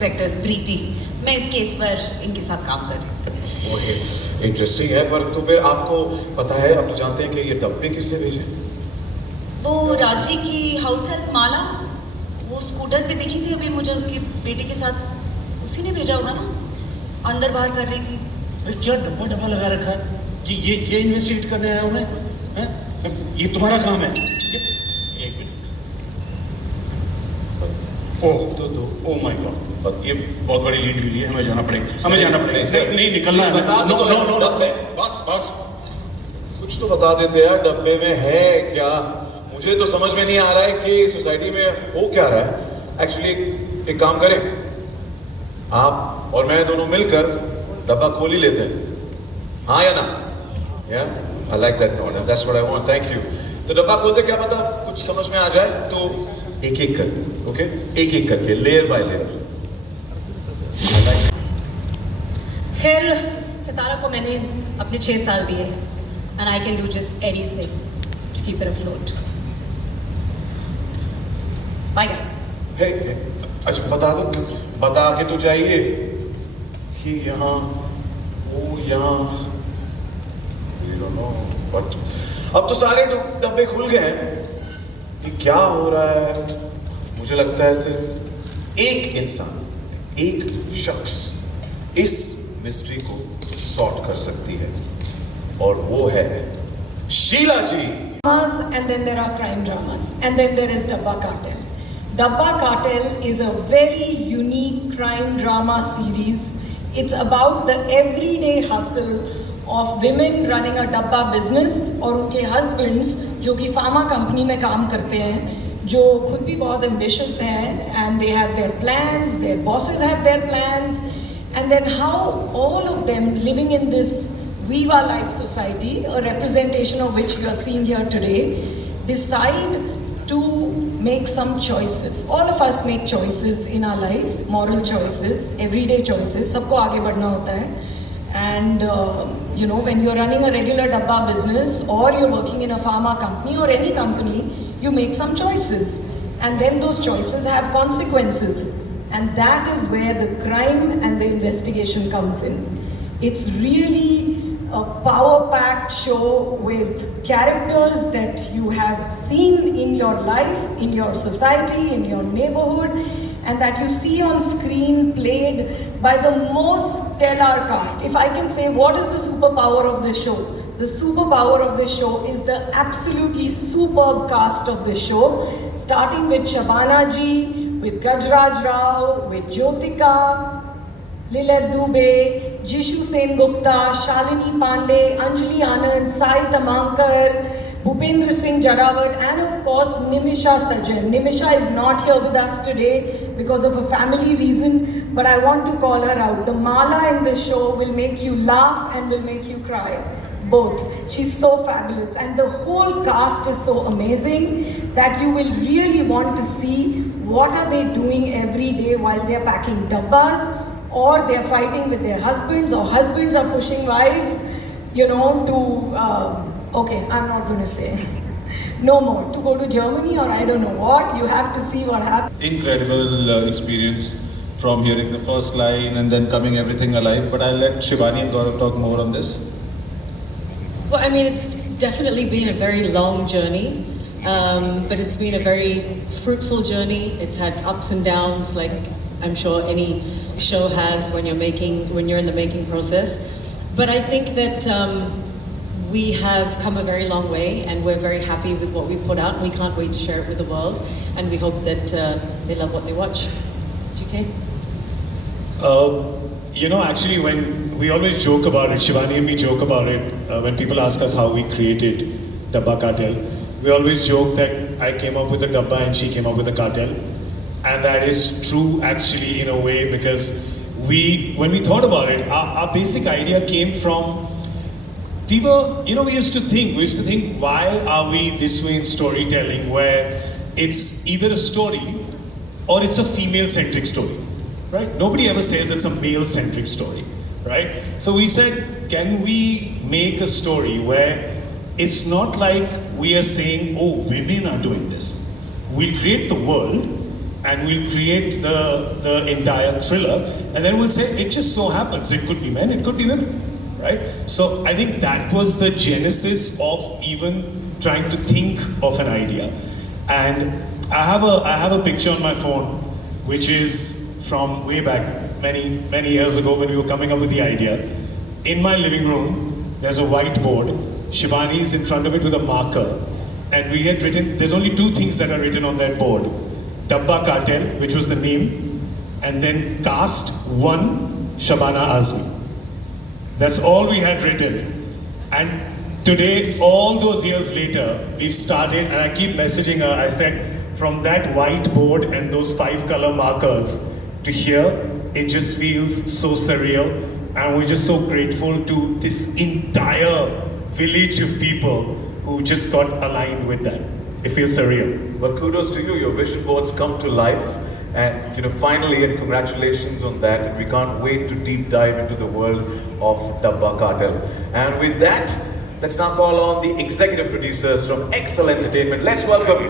Inspector प्रीति, मैं इस case पर इनके साथ काम कर रही हूँ। ओके, इंटरेस्टिंग है। पर तो फिर आपको पता है, आप तो जानते हैं कि ये डब्बे किससे भेजे? वो रांची की हाउस हेल्प माला, वो स्कूटर पे दिखी थी अभी मुझे उसकी बेटी के साथ, उसी ने भेजा होगा ना। अंदर बाहर कर रही थी। अरे क्या डब्बा डब्बा लगा रखा है कि ये इन्वेस्टिगेट करने आया हूँ मैं, हैं? ये तुम्हारा काम है। एक मिनट। ओह माय गॉड, ये बहुत बड़ी लीड मिली है, हमें जाना पड़ेगा, हमें जाना पड़ेगा। नहीं निकलना है। बता दो। नो बस कुछ तो बता देते यार, डब्बे में है क्या? मुझे तो समझ में नहीं आ रहा है कि सोसाइटी में हो क्या रहा है। एक्चुअली एक काम करें, आप और मैं दोनों मिलकर डब्बा खोल ही लेते हैं, हाँ या ना? या I like that note and that's what I want, thank you. तो डब्बा खोलते क्या पता कुछ समझ में आ जाए, तो एक एक करके, ओके, एक एक करके, लेयर बाय लेयर। खैर सितारा को मैंने अपने 6 साल दिए and I can do just anything to keep it afloat. Bye guys. Hey, अच्छा बता दो, बता के तो चाहिए कि यहाँ वो यहाँ, बट अब तो सारे डब्बे खुल गए हैं। ये क्या हो रहा है? मुझे लगता है सिर्फ एक इंसान, एक शख्स इस मिस्ट्री को सॉर्ट कर सकती है, और वो है शीला जी। And then there are crime dramas, and then there is Dabba Cartel. Dabba Cartel is a very unique crime drama series. It's about the everyday hustle of women running a dabba business और उनके husbands जो कि pharma company में काम करते हैं, जो खुद भी बहुत ambitious हैं, and they have their plans, their bosses have their plans, and then how all of them living in this Viva Life Society, a representation of which we are seeing here today, decide to make some choices. All of us make choices in our life, moral choices, everyday choices. सबको आगे बढ़ना होता है. And you know, when you're running a regular dabba business or you're working in a pharma company or any company, you make some choices, and then those choices have consequences, and that is where the crime and the investigation comes in. It's really a power-packed show with characters that you have seen in your life, in your society, in your neighborhood, and that you see on screen played by the most stellar cast. If I can say what is the superpower of this show, the superpower of this show is the absolutely superb cast of this show, starting with Shabana ji, with Gajraj Rao, with Jyotika, Lilet Dubey, Jishu Sen Gupta, Shalini Pandey, Anjali Anand, Sai Tamankar, Bhupendra Singh Jadawat, and of course Nimisha Sajan. Nimisha is not here with us today because of a family reason, but I want to call her out. The Mala in this show will make you laugh and will make you cry. Both. She's so fabulous, and the whole cast is so amazing that you will really want to see what are they doing every day while they're packing dabbas, or they're fighting with their husbands, or husbands are pushing wives, you know, to, okay, I'm not going to say, no more, to go to Germany or I don't know what. You have to see what happens. Incredible experience from hearing the first line and then coming everything alive. But I'll let Shivani and Gaurav talk more on this. Well, I mean, it's definitely been a very long journey, but it's been a very fruitful journey. It's had ups and downs, like I'm sure any show has when you're in the making process. But I think that we have come a very long way, and we're very happy with what we put out, and we can't wait to share it with the world, and we hope that they love what they watch. GK? You know, actually, when we always joke about it, Shivani and me joke about it, when people ask us how we created Dabba Cartel, we always joke that I came up with the Dabba and she came up with the cartel. And that is true actually in a way, because when we thought about it, our basic idea came from, we used to think, why are we this way in storytelling, where it's either a story or it's a female-centric story, right? Nobody ever says it's a male-centric story, right? So we said, can we make a story where it's not like we are saying, oh, women are doing this. We'll create the world, and we'll create the entire thriller, and then we'll say it just so happens it could be men, it could be women, right? So I think that was the genesis of even trying to think of an idea. And I have a picture on my phone which is from way back many years ago when we were coming up with the idea. In my living room there's a whiteboard. Shivani's in front of it with a marker, and we had written, there's only two things that are written on that board: Dabba Cartel, which was the name, and then cast 1 Shabana Azmi. That's all we had written. And today, all those years later, we've started, and I keep messaging her. I said, from that whiteboard and those 5 color markers to here, it just feels so surreal. And we're just so grateful to this entire village of people who just got aligned with that. It feels surreal. Well, kudos to you. Your vision boards come to life, and finally, and congratulations on that. And we can't wait to deep dive into the world of Dabba Cartel. And with that, let's now call on the executive producers from Excel Entertainment. Let's welcome